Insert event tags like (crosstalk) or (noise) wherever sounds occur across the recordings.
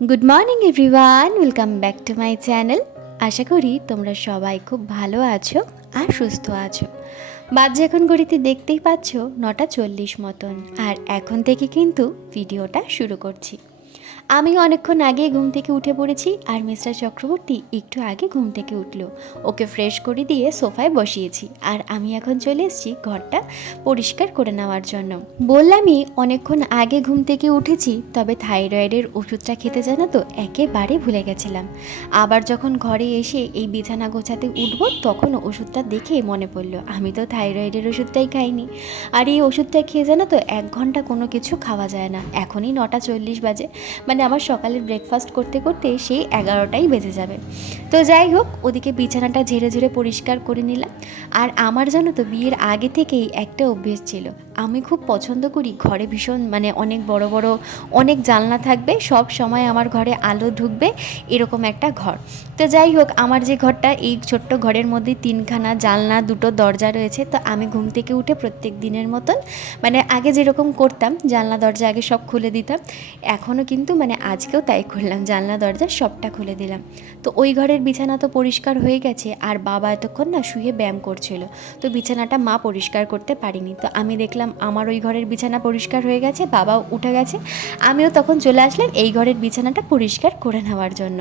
Good morning everyone welcome back to my channel আশা করি তোমরা সবাই খুব ভালো আছো আর সুস্থ আছো। বাজে এখন ঘড়িতে দেখতেই পাচ্ছ নটা চল্লিশ মতন। আর এখন থেকে কিন্তু ভিডিওটা শুরু করছি। আমি অনেকক্ষণ আগে ঘুম থেকে উঠে পড়েছি আর মিস্টার চক্রবর্তী একটু আগে ঘুম থেকে উঠল। ওকে ফ্রেশ করে দিয়ে সোফায় বসিয়েছি আর আমি এখন চলে এসেছি ঘরটা পরিষ্কার করে নেওয়ার জন্য। বললামই, অনেকক্ষণ আগে ঘুম থেকে উঠেছি, তবে থাইরয়েডের ওষুধটা খেতে জানো তো একেবারে ভুলে গেছিলাম। আবার যখন ঘরে এসে এই বিছানা গোছাতে উঠবো, তখন ওষুধটা দেখে মনে পড়ল, আমি তো থাইরয়েডের ওষুধটাই খাইনি। আর এই ওষুধটা খেয়ে জানো তো এক ঘণ্টা কোনো কিছু খাওয়া যায় না। এখনই নটা চল্লিশ বাজে মানে আমার সকালের ব্রেকফাস্ট করতে করতে সেই এগারোটাই বেজে যাবে। তো যাই হোক, ওদিকে বিছানাটা ঝেড়ে ঝেড়ে পরিষ্কার করে নিলাম। আর আমার জানো তো, বিয়ের আগে থেকেই একটা অভ্যেস ছিল। আমি খুব পছন্দ করি ঘরে ভীষণ মানে অনেক বড় বড়, অনেক জানলা থাকবে, সব সময় আমার ঘরে আলো ঢুকবে, এরকম একটা ঘর। তো যাই হোক, আমার যে ঘরটা, এই ছোট্ট ঘরের মধ্যে তিনখানা জানলা, দুটো দরজা রয়েছে। তো আমি ঘুম থেকে উঠে প্রত্যেক দিনের মতন মানে আগে যেরকম করতাম, জানলা দরজা আগে সব খুলে দিতাম। এখনও কিন্তু মানে আজকেও তাই করলাম জানলা দরজার সবটা খুলে দিলাম। তো ওই ঘরের বিছানা তো পরিষ্কার হয়ে গেছে, আর বাবা এতক্ষণ না শুয়ে ব্যায়াম করছিল। তো বিছানাটা মা পরিষ্কার করতে পারিনি। তো আমি দেখলাম আমার ওই ঘরের বিছানা পরিষ্কার হয়ে গেছে, বাবাও উঠে গেছে। আমিও তখন চলে আসলাম এই ঘরের বিছানাটা পরিষ্কার করে নেওয়ার জন্য।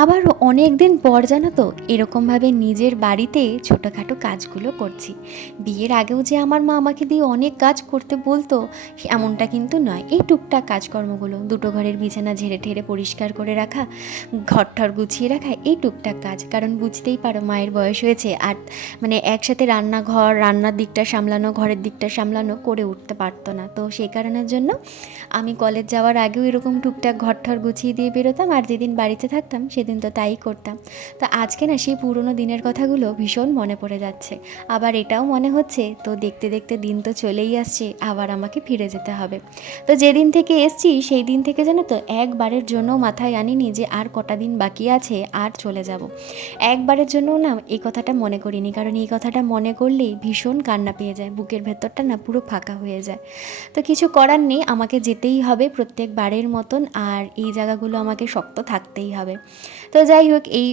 আবারও অনেক দিন পর জানো তো, এরকমভাবে নিজের বাড়িতে ছোটোখাটো কাজগুলো করছি। বিয়ের আগেও যে আমার মা আমাকে দিয়ে অনেক কাজ করতে বলতো, এমনটা কিন্তু নয়। এই টুকটাক কাজকর্মগুলো, দুটো ঘরের বিছানা ঝেড়ে ঠেড়ে পরিষ্কার করে রাখা ঘর ঠর গুছিয়ে রাখা, এই টুকটাক কাজ। কারণ বুঝতেই পারো মায়ের বয়স হয়েছে আর মানে একসাথে রান্নাঘর, রান্নার দিকটা সামলানো, ঘরের দিকটা সামলানো করে উঠতে পারতো না। তো সেই কারণের জন্য আমি কলেজ যাওয়ার আগেও এরকম টুকটাক ঘর ঠর গুছিয়ে দিয়ে বেরোতাম। আর যেদিন বাড়িতে থাকতাম সেদিন তো তাই করতাম। তো আজকে না সেই পুরনো দিনের কথাগুলো ভীষণ মনে পড়ে যাচ্ছে। আবার এটাও মনে হচ্ছে, তো দেখতে দেখতে দিন তো চলেই আসছে, আবার আমাকে ফিরে যেতে হবে। তো যেদিন থেকে এসছি, সেই দিন থেকে জানো তো একবারের জন্য মাথায় আনিনি যে আর কটা দিন বাকি আছে, আর চলে যাব। একবারের জন্য না এই কথাটা মনে করিনি, কারণ এই কথাটা মনে করলেই ভীষণ কান্না পেয়ে যায়, বুকের ভেতরটা না পুরো ফাঁকা হয়ে যায়। তো কিছু করার নেই, আমাকে যেতেই হবে প্রত্যেকবারের মতন, আর এই জায়গাগুলো আমাকে শক্ত থাকতেই হবে। তো যাই হোক, এই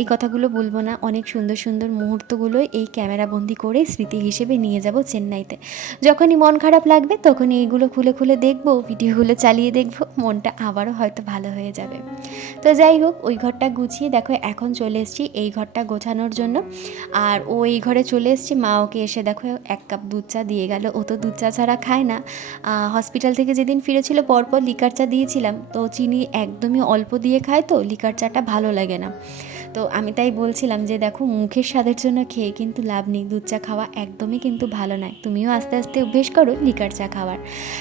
এই কথাগুলো বলব না। অনেক সুন্দর সুন্দর মুহূর্তগুলো এই ক্যামেরাবন্দি করে স্মৃতি হিসেবে নিয়ে যাব চেন্নাইতে। যখনই মন খারাপ লাগবে, তখনই এইগুলো খুলে খুলে দেখব, ভিডিওগুলো চালিয়ে দেখব, মনটা আবারও হয়তো ভালো হয়ে যাবে। তো যাই হোক, ওই ঘরটা গুছিয়ে দেখো, এখন চলে এসেছি এই ঘরটা গোছানোর জন্য। আর ও এই ঘরে চলে এসেছে, মা ওকে এসে দেখো, এক কাপ দুধ চা দিয়ে গেল। ও তো দুধ চা ছাড়া খায় না। হসপিটাল থেকে যেদিন ফিরেছিল, পরপর লিকার চা দিয়েছিলাম। তো চিনি একদমই অল্প দিয়ে খায় তো, লিকার চাটা ভালো লাগে না। তো আমি তাই বলছিলাম যে, দেখো, মুখের স্বাদের জন্য খেয়ে কিন্তু লাভ নেই। দুধ চা খাওয়া একদমই কিন্তু ভালো নয়। তুমিও আস্তে আস্তে অভ্যেস করো লিকার চা খাওয়ার।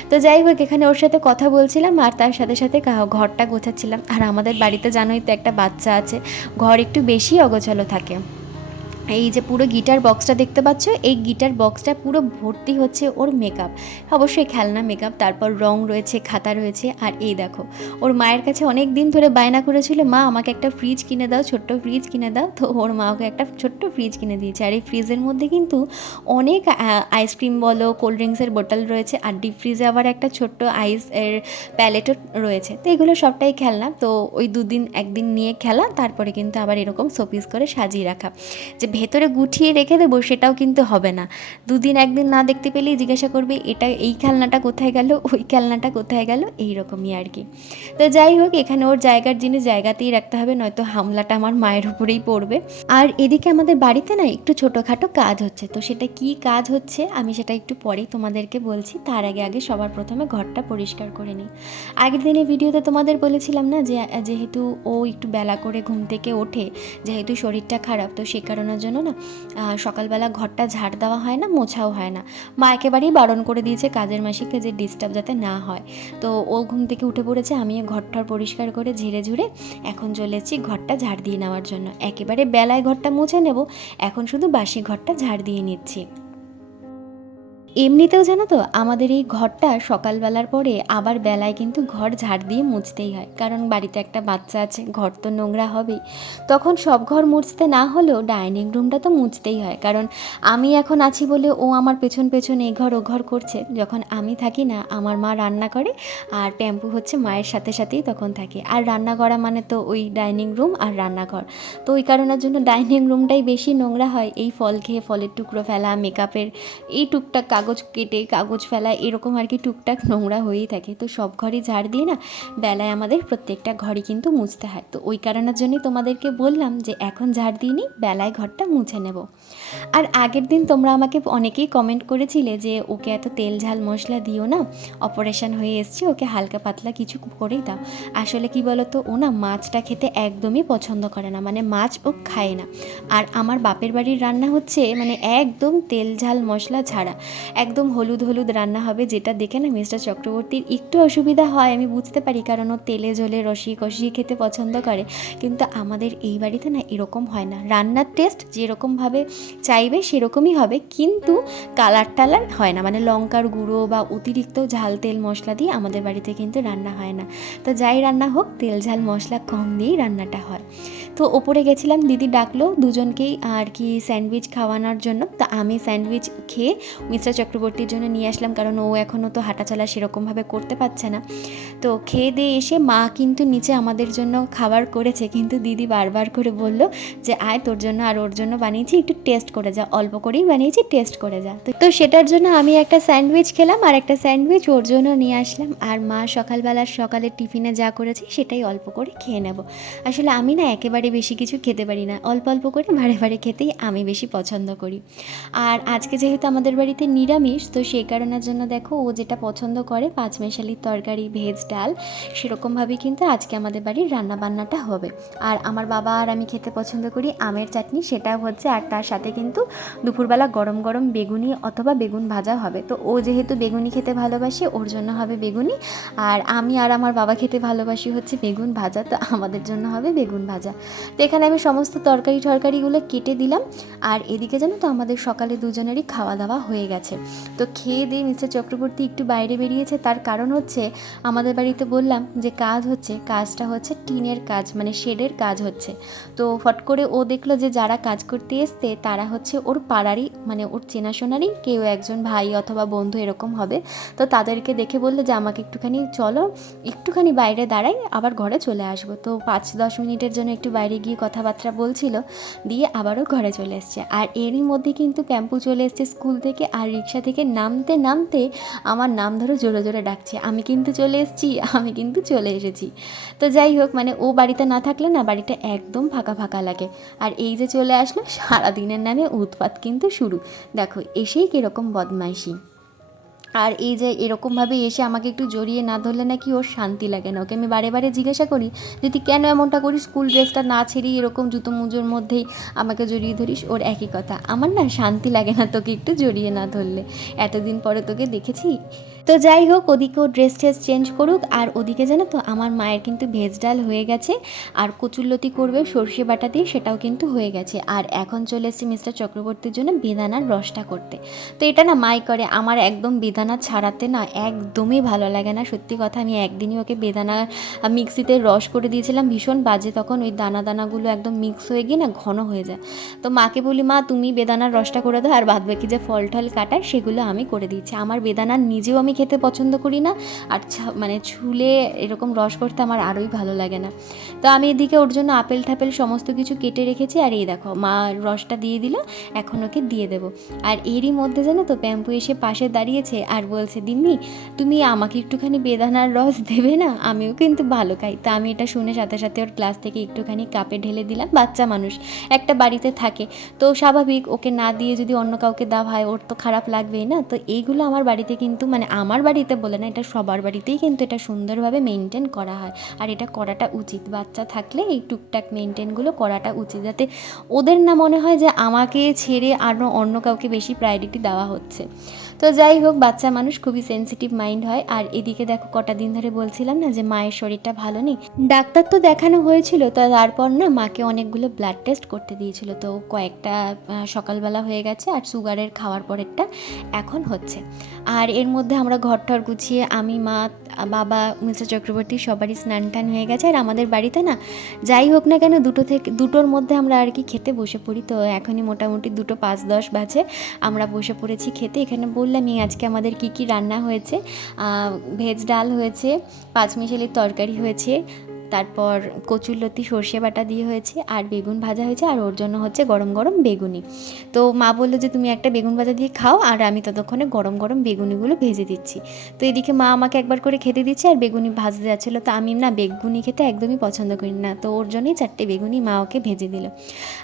তো যাই হোক, এখানে ওর সাথে কথা বলছিলাম আর তার সাথে সাথে ঘরটা গোছাচ্ছিলাম। আর আমাদের বাড়িতে জানোই তো একটা বাচ্চা আছে। ঘর একটু বেশি অগোছালো থাকে। এই যে পুরো গিটার বক্সটা দেখতে পাচ্ছ, এই গিটার বক্সটা পুরো ভর্তি হচ্ছে ওর মেকআপ অবশ্যই খেলনা মেকআপ তারপর রং রয়েছে, খাতা রয়েছে, আর এই দেখো, ওর মায়ের কাছে অনেক দিন ধরে বায়না করেছিল, মা, আমাকে একটা ফ্রিজ কিনে দাও, ছোট্ট ফ্রিজ কিনে দাও। তো ওর মা ওকে একটা ছোট্ট ফ্রিজ কিনে দিয়েছে। আর এই ফ্রিজের মধ্যে কিন্তু অনেক আইসক্রিম বলো কোল্ড ড্রিঙ্কসের বোতল রয়েছে, আর ডিপ ফ্রিজে আবার একটা ছোট্ট আইস এর প্যালেটও রয়েছে। তো এগুলো সবটাই খেলনা, তো ওই দুদিন একদিন নিয়ে খেলা, তারপরে কিন্তু আবার এরকম শোপিস করে সাজিয়ে রাখা। যে ভেতরে গুছিয়ে রেখে দেবো সেটাও কিন্তু হবে না। দুদিন একদিন না দেখতে পেলেই জিজ্ঞাসা করবে, এটা এই খেলনাটা কোথায় গেল? (laughs) ওই খেলনাটা কোথায় গেল? এই রকমই আর কি। তো যাই হোক, এখানে ওর জায়গার জিনিস জায়গাতেই রাখতে হবে, নয়তো হামলাটা আমার মায়ের উপরেই পড়বে। আর এদিকে আমাদের বাড়িতে না একটু ছোটোখাটো কাজ হচ্ছে, তো সেটা কি কাজ হচ্ছে আমি সেটা একটু পরেই তোমাদেরকে বলছি। তার আগে আগে সবার প্রথমে ঘরটা পরিষ্কার করে নিই। আগের দিনে ভিডিওতে তোমাদের বলেছিলাম না যে, যেহেতু ও একটু বেলা করে ঘুম থেকে ওঠে, যেহেতু শরীরটা খারাপ, তো সে কারণের জন্য না সকালবেলা ঘরটা ঝাড় দেওয়া হয় না, মোছাও হয় না। মা একেবারেই বারণ করে দিয়েছে কাজের মাসিকে যে ডিস্টার্ব যাতে না হয়। তো ও ঘুম থেকে উঠে পড়েছে আমি ঘরটার পরিষ্কার করে ঝেড়ে ঝুড়ে এখন চলেছি ঘরটা ঝাড় দিয়ে নেওয়ার জন্য। একেবারে বেলায় ঘরটা মুছে নেব, এখন শুধু বাসি ঘরটা ঝাড় দিয়ে নিচ্ছি। এমনিতেও জানো তো, আমাদের এই ঘরটা সকালবেলার পরে আবার বেলায় কিন্তু ঘর ঝাড় দিয়ে মুছতেই হয়। কারণ বাড়িতে একটা বাচ্চা আছে, ঘর তো নোংরা হবেই। তখন সব ঘর মুছতে না হলেও ডাইনিং রুমটা তো মুছতেই হয়। কারণ আমি এখন আছি বলে ও আমার পেছন পেছন এই ঘর ও ঘর করছে। যখন আমি থাকি না, আমার মা রান্না করে আর টেম্পু হচ্ছে মায়ের সাথে সাথেই তখন থাকে। আর রান্না করা মানে তো ওই ডাইনিং রুম আর রান্নাঘর। তো ওই কারণের জন্য ডাইনিং রুমটাই বেশি নোংরা হয়। এই ফল খেয়ে ফলের টুকরো ফেলা মেকআপের এই টুকটাক কাগজ কেটে, কাগজ ফেলা এরকম আর কি টুকটাক নোংরা হয়েই থাকে। তো সব ঘরই ঝাড় দিয়ে না বেলায় আমাদের প্রত্যেকটা ঘরই কিন্তু মুছতে হয়। তো ওই কারণের জন্যই তোমাদেরকে বললাম যে এখন ঝাড় দিয়ে নিই, বেলায় ঘরটা মুছে নেব। আর আগের দিন তোমরা আমাকে অনেকেই কমেন্ট করেছিলে যে ওকে এত তেল ঝাল মশলা দিও না অপারেশন হয়ে এসছে, ওকে হালকা পাতলা কিছু করেই দাও। আসলে কি বলো তো ও না মাছটা খেতে একদমই পছন্দ করে না মানে মাছ ও খায় না। আর আমার বাপের বাড়ির রান্না হচ্ছে মানে একদম তেল ঝাল মশলা ছাড়া। একদম হলুদ হলুদ রান্না হবে, যেটা দেখে না মিস্টার চক্রবর্তীর একটু অসুবিধা হয়, আমি বুঝতে পারি কারণ ও তেলে ঝোলে রসিয়ে কষিয়ে খেতে পছন্দ করে। কিন্তু আমাদের এই বাড়িতে না এরকম হয় না। রান্নার টেস্ট যেরকমভাবে চাইবে সেরকমই হবে, কিন্তু কালার টালার হয় না। মানে লঙ্কার গুঁড়ো বা অতিরিক্ত ঝাল তেল মশলা দিয়ে আমাদের বাড়িতে কিন্তু রান্না হয় না। তো যাই রান্না হোক, তেল ঝাল মশলা কম দিয়েই রান্নাটা হয়। তো ওপরে গেছিলাম, দিদি ডাকলো দুজনকেই আর কি স্যান্ডউইচ খাওয়ানোর জন্য। তো আমি স্যান্ডউইচ খেয়ে মিস্টার চক্রবর্তীর জন্য নিয়ে আসলাম, কারণ ও এখনও তো হাঁটাচলা সেরকমভাবে করতে পারছে না। তো খেয়ে দিয়ে এসে মা কিন্তু নিচে আমাদের জন্য খাবার করেছে, কিন্তু দিদি বারবার করে বলল যে, আয় তোর জন্য আর ওর জন্য বানিয়েছি, একটু টেস্ট করে যা, অল্প করেই বানিয়েছি, টেস্ট করে যা। তো- সেটার জন্য আমি একটা স্যান্ডউইচ খেলাম আর একটা স্যান্ডউইচ ওর জন্য নিয়ে আসলাম। আর মা সকালবেলার সকালের টিফিনে যা করেছি সেটাই অল্প করে খেয়ে নেব। আসলে আমি না একেবারে বেশি কিছু খেতে পারি না, অল্প অল্প করে ভারে ভারে খেতেই আমি বেশি পছন্দ করি। আর আজকে যেহেতু আমাদের বাড়িতে নিরামিষ, তো সেই কারণের জন্য দেখো ও যেটা পছন্দ করে, পাঁচমেশালির তরকারি, ভেজ ডাল, সেরকমভাবেই কিন্তু আজকে আমাদের বাড়ির রান্নাবান্নাটা হবে। আর আমার বাবা আর আমি খেতে পছন্দ করি আমের চাটনি সেটা হচ্ছে আর তার সাথে কিন্তু দুপুরবেলা গরম গরম বেগুনি অথবা বেগুন ভাজা হবে। তো ও যেহেতু বেগুনি খেতে ভালোবাসে, ওর জন্য হবে বেগুনি। আর আমি আর আমার বাবা খেতে ভালোবাসি হচ্ছে বেগুন ভাজা, তো আমাদের জন্য হবে বেগুন ভাজা। তো এখানে আমি সমস্ত তরকারি টরকারিগুলো কেটে দিলাম। আর এদিকে জানো তো আমাদের সকালে দুজনেরই খাওয়া দাওয়া হয়ে গেছে। তো খেয়ে দিয়ে মিস্টার চক্রবর্তী একটু বাইরে বেরিয়েছে। তার কারণ হচ্ছে, আমাদের বাড়িতে বললাম যে কাজ হচ্ছে, কাজটা হচ্ছে টিনের কাজ মানে শেডের কাজ হচ্ছে। তো ফট করে ও দেখল যে যারা কাজ করতে এসছে, তারা হচ্ছে ওর পাড়ারই মানে ওর চেনাশোনারই কেউ একজন ভাই অথবা বন্ধু এরকম হবে। তো তাদেরকে দেখে বলল যে আমাকে একটুখানি চলো, একটুখানি বাইরে দাঁড়াই, আবার ঘরে চলে আসব। তো পাঁচ দশ মিনিটের জন্য একটু বাইরে গিয়ে কথাবার্তা বলছিল, দিয়ে আবারও ঘরে চলে এসছে। আর এরই মধ্যে কিন্তু প্যাম্পু চলে এসছে স্কুল থেকে, আর রিক্সা থেকে নামতে নামতে আমার নাম ধরে জোরে জোরে ডাকছে, আমি কিন্তু চলে এসেছি, আমি কিন্তু চলে এসেছি। তো যাই হোক মানে ও বাড়িতে না থাকলে না, বাড়িটা একদম ফাঁকা ফাঁকা লাগে। আর এই যে চলে আসলো, সারাদিনের নামে উৎপাত কিন্তু শুরু। দেখো, এসেই কীরকম বদমাইশি। আর এই যে এরকমভাবে এসে আমাকে একটু জড়িয়ে না ধরলে নাকি ওর শান্তি লাগে না। ওকে আমি বারে বারে জিজ্ঞাসা করি যে তুই কেন এমনটা করিস? স্কুল ড্রেসটা না ছেড়েই এরকম জুতো মুজোর মধ্যেই আমাকে জড়িয়ে ধরিস? ওর একই কথা। আমার না শান্তি লাগে না তোকে একটু জড়িয়ে না ধরলে। এতদিন পরে তোকে দেখেছি তো যাই হোক, ওদিকেও ড্রেস ট্রেস চেঞ্জ করুক, আর ওদিকে জানো তো আমার মায়ের কিন্তু ভেজ ডাল হয়ে গেছে, আর কচুরলতি করবে সর্ষে বাটা দিয়ে, সেটাও কিন্তু হয়ে গেছে। আর এখন চলে এসেছি মিস্টার চক্রবর্তীর জন্য বেদানার রসটা করতে। তো এটা না মাই করে, আমার একদম বেদানা ছাড়াতে না একদমই ভালো লাগে না, সত্যি কথা আমি একদিনই ওকে বেদানা মিক্সিতে রস করে দিয়েছিলাম, ভীষণ বাজে, তখন ওই দানা দানাগুলো একদম মিক্স হয়ে গিয়ে না ঘন হয়ে যায়। তো মাকে বলি, মা, তুমি বেদানার রসটা করে দাও, আর বাদ বাকি যে ফল টল কাটায় সেগুলো আমি করে দিচ্ছি। আমার বেদানা নিজেও আমি খেতে পছন্দ করি না। আর মানে ছুলে এরকম রস করতে আমার আরোই ভালো লাগে না। তো আমি এদিকে ওর জন্য আপেল টাপেল সমস্ত কিছু কেটে রেখেছি। আর এই দেখো, মা রসটা দিয়ে দিল, এখন ওকে দিয়ে দেবো। আর এরই মধ্যে জানো তো, প্যাম্পু এসে পাশে দাঁড়িয়েছে আর বলছে, দিম্মি, তুমি আমাকে একটুখানি বেদানার রস দেবে না? আমিও কিন্তু ভালো খাই। তা আমি এটা শুনে সাথে সাথে ওর ক্লাস থেকে একটুখানি কাপে ঢেলে দিলাম, বাচ্চা মানুষ। একটা বাড়িতে থাকে। তো স্বাভাবিক, ওকে না দিয়ে যদি অন্য কাউকে দেওয়া হয়, ওর তো খারাপ লাগবেই না। তো এইগুলো আমার বাড়িতে কিন্তু মানে আমার বাড়িতে বলে না, এটা সবার বাড়িতেই কিন্তু এটা সুন্দরভাবে মেনটেন করা হয়। আর এটা করাটা উচিত। বাচ্চা থাকলে এই টুকটাক মেনটেনগুলো করাটা উচিত যাতে ওদের না মনে হয় যে আমাকে ছেড়ে আরও অন্য কাউকে বেশি প্রায়োরিটি দেওয়া হচ্ছে। তো যাই হোক, বাচ্চা মানুষ খুবই সেনসিটিভ মাইন্ড হয়। আর এদিকে দেখো, কটা দিন ধরে বলছিলাম না যে মায়ের শরীরটা ভালো নেই। ডাক্তার তো দেখানো হয়েছিল, তো তারপর না মাকে অনেকগুলো ব্লাড টেস্ট করতে দিয়েছিল। তো কয়েকটা সকালবেলা হয়ে গেছে আর সুগারের খাওয়ার পরেরটা এখন হচ্ছে। আর এর মধ্যে আমরা ঘর টর গুছিয়ে আমি, মা, বাবা, মিস্টার চক্রবর্তী সবারই স্নান টান হয়ে গেছে। আর আমাদের বাড়িতে না, যাই হোক না কেন দুটো থেকে, দুটোর মধ্যে আমরা আর কি খেতে বসে পড়ি। তো এখনই মোটামুটি দুটো পাঁচ দশ বাজে, আমরা বসে পড়েছি খেতে। এখানে বললামই আজকে আমাদের কি কি রান্না হয়েছে? ভেজ ডাল হয়েছে পাঁচমিশালির তরকারি হয়েছে তারপর কচুরলতি, সর্ষে বাটা দিয়ে হয়েছে, আর বেগুন ভাজা হয়েছে, আর ওর জন্য হচ্ছে গরম গরম বেগুনি। তো মা বলল যে, তুমি একটা বেগুন ভাজা দিয়ে খাও, আর আমি ততক্ষণে গরম গরম বেগুনিগুলো ভেজে দিচ্ছি। তো এদিকে মা আমাকে একবার করে খেতে দিচ্ছে, আর বেগুনি ভাজতে যাচ্ছিল। তো আমি না বেগুনি খেতে একদমই পছন্দ করি না, তো ওর জন্যই চারটে বেগুনি মা ওকে ভেজে দিল।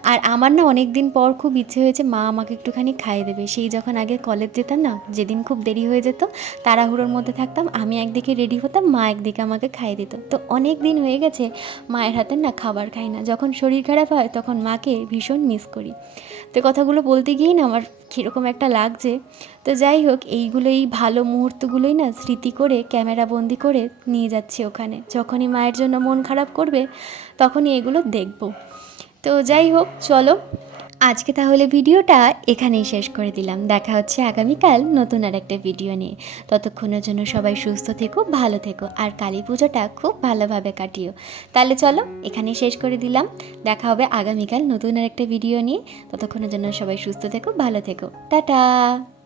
আর আমার না অনেক দিন পর খুব ইচ্ছে হয়েছে মা আমাকে একটুখানি খাইয়ে দেবে। সেই যখন আগে কলেজ যেতাম না, যেদিন খুব দেরি হয়ে যেত, তাড়াহুড়োর মধ্যে থাকতাম, আমি একদিকে রেডি হতাম, মা একদিকে আমাকে খাইয়ে দিত। তো অনেক দিন হয়ে গেছে, মায়ের হাতের না খাবার খাই না। যখন শরীর খারাপ হয়, তখন মাকে ভীষণ মিস করি। তো কথাগুলো বলতে গিয়েই না আমার কীরকম একটা লাগছে। তো যাই হোক এইগুলো এই ভালো মুহূর্তগুলোই না স্মৃতি করে, ক্যামেরা বন্দি করে নিয়ে যাচ্ছি ওখানে। যখনই মায়ের জন্য মন খারাপ করবে, তখনই এগুলো দেখব। তো যাই হোক, চলো আজকে তাহলে ভিডিওটা এখানেই শেষ করে দিলাম। দেখা হচ্ছে আগামীকাল নতুন আর একটা ভিডিও নিয়ে। ততক্ষণের জন্য সবাই সুস্থ থেকো, ভালো থেকো, আর কালী পুজোটা খুব ভালোভাবে কাটিও। তাহলে চলো, এখানেই শেষ করে দিলাম। দেখা হবে আগামীকাল নতুন আর একটা ভিডিও নিয়ে। ততক্ষণের জন্য সবাই সুস্থ থেকো, ভালো থেকো। টাটা!